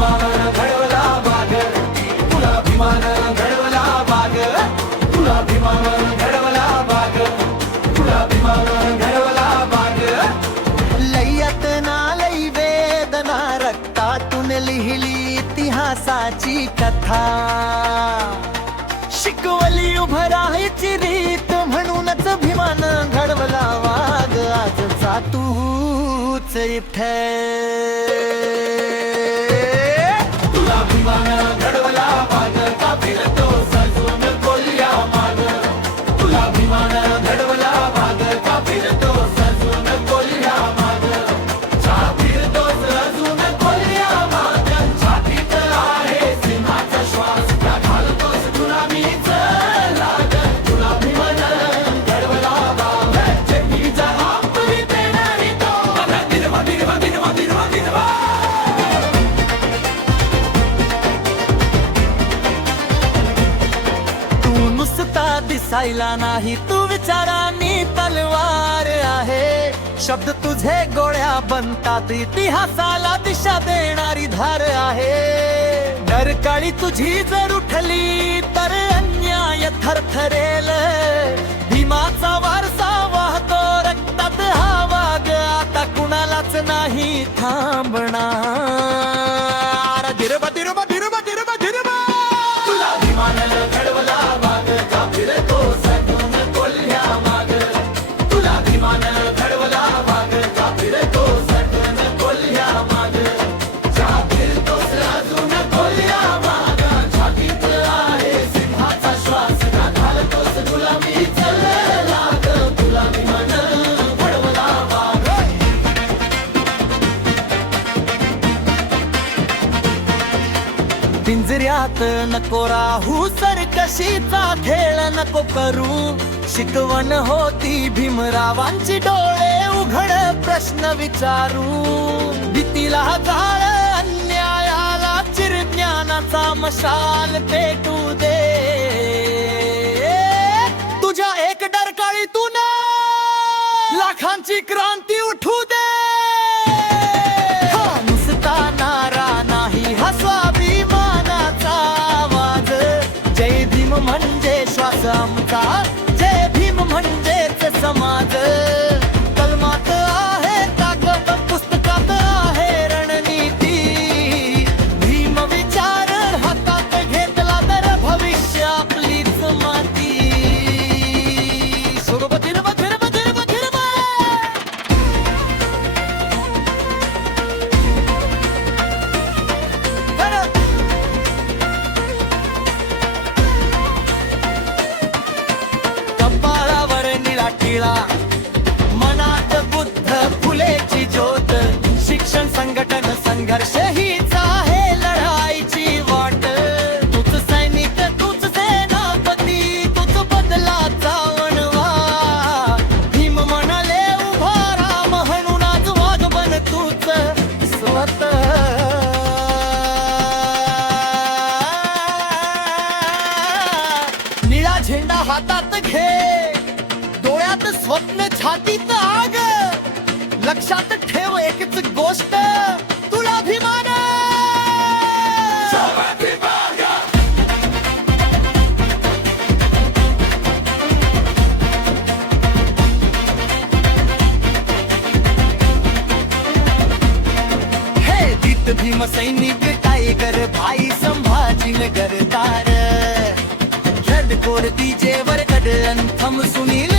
अभिमान घडवला बाग तुला अभिमान घडवला बाग तुला अभिमान घडवला बाग लयत ना लई वेदना रक्तातून लिहिली इतिहासाची कथा. शिकवली उभं राहायची रीत म्हणूनच अभिमान घडवला वाग आजचा तूच इथे. दिसायला नाही. तू विचारांनी तलवार आहे. शब्द तुझे गोळ्या बनतात. इतिहासाला दिशा देणारी धार आहे. डरकाळी तुझी जर उठली तर अन्याय थरथरेल. पिंजऱ्यात नको राहू सरकशीचा खेळ नको करू. शिकवण होती भीमरावांची डोळे उघड प्रश्न विचारू. भीतीला झाड अन्यायाला चिरज्ञानाचा मशाल पेटू दे. तुझ्या एक डरकाळीतून लाखांची क्रांती उठू Mamta. निळा मनात बुद्ध फुलेची ज्योत. शिक्षण संघटन संघर्ष हीच आहे लढाईची वाट. तूच सैनिक तूच सेनापती तूच बदलाचा वणवा भीम म्हणाले उभारा म्हणून आज वाघ बन तूच. स्वत. निळा झेंडा हातात घे. स्वप्न छातीत आग. लक्षात ठेव एकच गोष्ट तुला अभिमान. हे भीम सैनिक टायगर भाई संभाजी नगर तार कोर वर कड थम सुनील.